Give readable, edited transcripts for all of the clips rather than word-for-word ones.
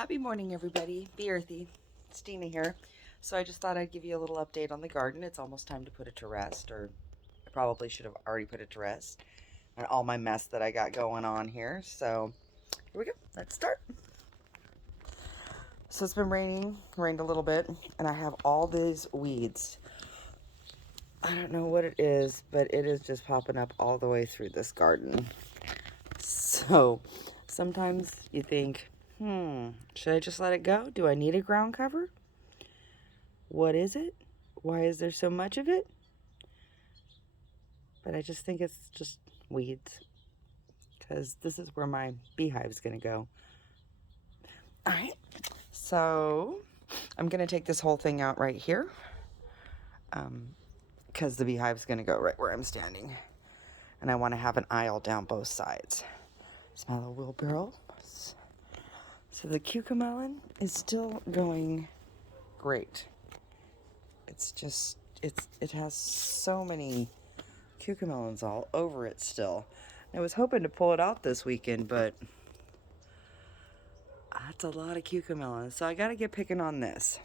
Happy morning, everybody. Be earthy. It's Dina here. So I just thought I'd give you a little update on the garden. It's almost time to put it to rest, or I probably should have already put it to rest, and all my mess that I got going on here. So here we go. Let's start. So it's been rained a little bit, and I have all these weeds. I don't know what it is, but it is just popping up all the way through this garden. So sometimes you think, should I just let it go? Do I need a ground cover? What is it? Why is there so much of it? But I just think it's just weeds, because this is where my beehive's going to go. All right. So I'm going to take this whole thing out right here, because the beehive's going to go right where I'm standing. And I want to have an aisle down both sides. It's my little wheelbarrow. So the cucamelon is still going great. It's just, it has so many cucamelons all over it still. I was hoping to pull it out this weekend, but that's a lot of cucamelons, so I gotta get picking on this.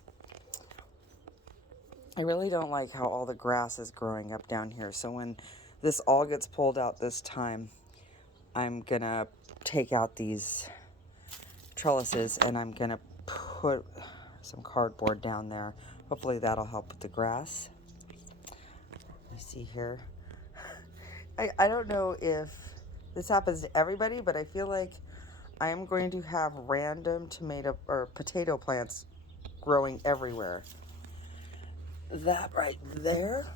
I really don't like how all the grass is growing up down here, so when this all gets pulled out this time, I'm gonna take out these trellises and I'm gonna put some cardboard down there. Hopefully that'll help with the grass. Let me see here. I don't know if this happens to everybody, but I feel like I am going to have random tomato or potato plants growing everywhere. That right there,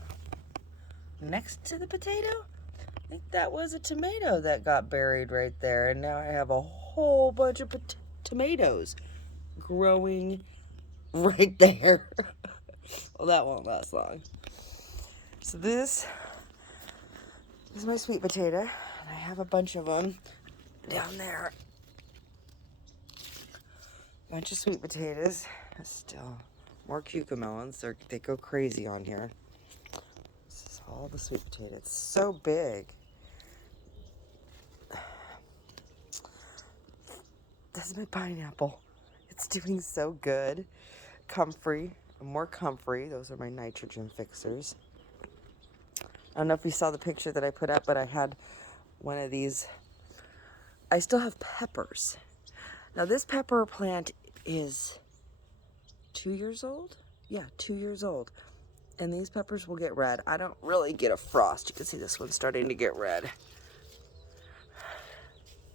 next to the potato, I think that was a tomato that got buried right there. And now I have a whole bunch of tomatoes growing right there. Well, that won't last long. So this is my sweet potato. And I have a bunch of them down there. Bunch of sweet potatoes. Still more cucamelons. They go crazy on here. This is all the sweet potato. It's so big. This is my pineapple. It's doing so good. Comfrey. More comfrey. Those are my nitrogen fixers. I don't know if you saw the picture that I put up, but I had one of these. I still have peppers. Now this pepper plant is 2 years old? Yeah, 2 years old. And these peppers will get red. I don't really get a frost. You can see this one's starting to get red.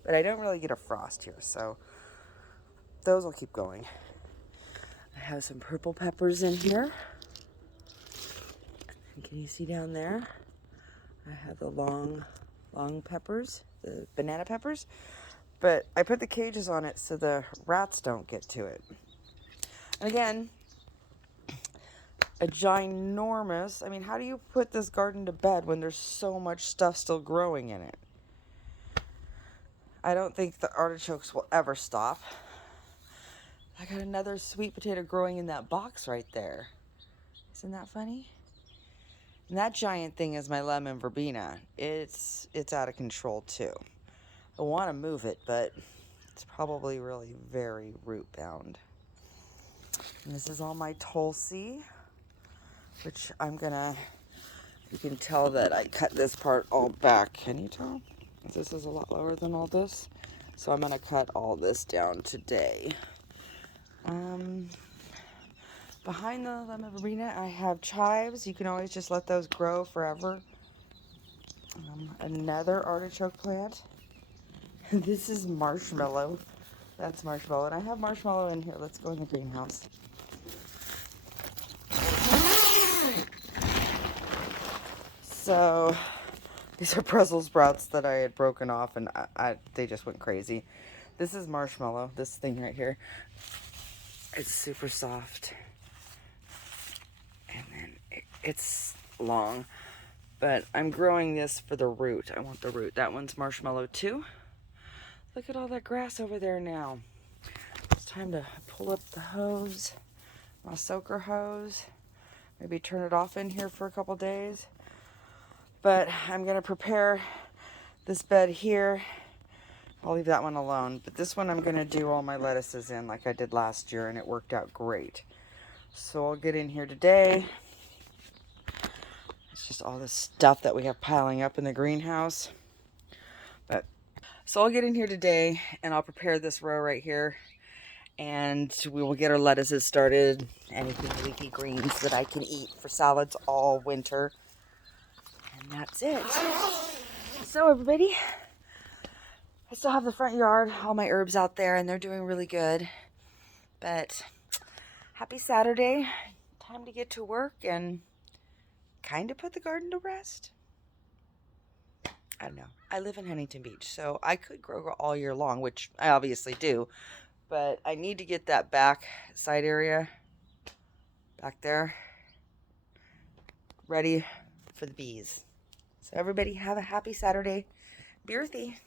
But I don't really get a frost here, so those will keep going. I have some purple peppers in here. And can you see down there? I have the long peppers, the banana peppers. But I put the cages on it so the rats don't get to it. And again, a ginormous, I mean, how do you put this garden to bed when there's so much stuff still growing in it? I don't think the artichokes will ever stop. I got another sweet potato growing in that box right there. Isn't that funny? And that giant thing is my lemon verbena. It's out of control too. I want to move it, but it's probably really very root bound. And this is all my Tulsi, which I'm gonna, you can tell that I cut this part all back. Can you tell? This is a lot lower than all this. So I'm gonna cut all this down today. Behind the lemon verbena, I have chives. You can always just let those grow forever. Another artichoke plant. This is marshmallow. That's marshmallow. And I have marshmallow in here. Let's go in the greenhouse. So these are Brussels sprouts that I had broken off, and they just went crazy. This is marshmallow, this thing right here. It's super soft. And then it's long. But I'm growing this for the root. I want the root. That one's marshmallow too. Look at all that grass over there now. It's time to pull up the hose, my soaker hose. Maybe turn it off in here for a couple days. But I'm going to prepare this bed here. I'll leave that one alone. But this one I'm going to do all my lettuces in like I did last year, and it worked out great. So I'll get in here today. It's just all this stuff that we have piling up in the greenhouse. But so I'll get in here today, and I'll prepare this row right here. And we will get our lettuces started. Anything leafy greens that I can eat for salads all winter. And that's it. So everybody, I still have the front yard, all my herbs out there, and they're doing really good. But happy Saturday. Time to get to work and kind of put the garden to rest. I don't know. I live in Huntington Beach, so I could grow all year long, which I obviously do. But I need to get that back side area back there ready for the bees. So everybody have a happy Saturday. Be earthy.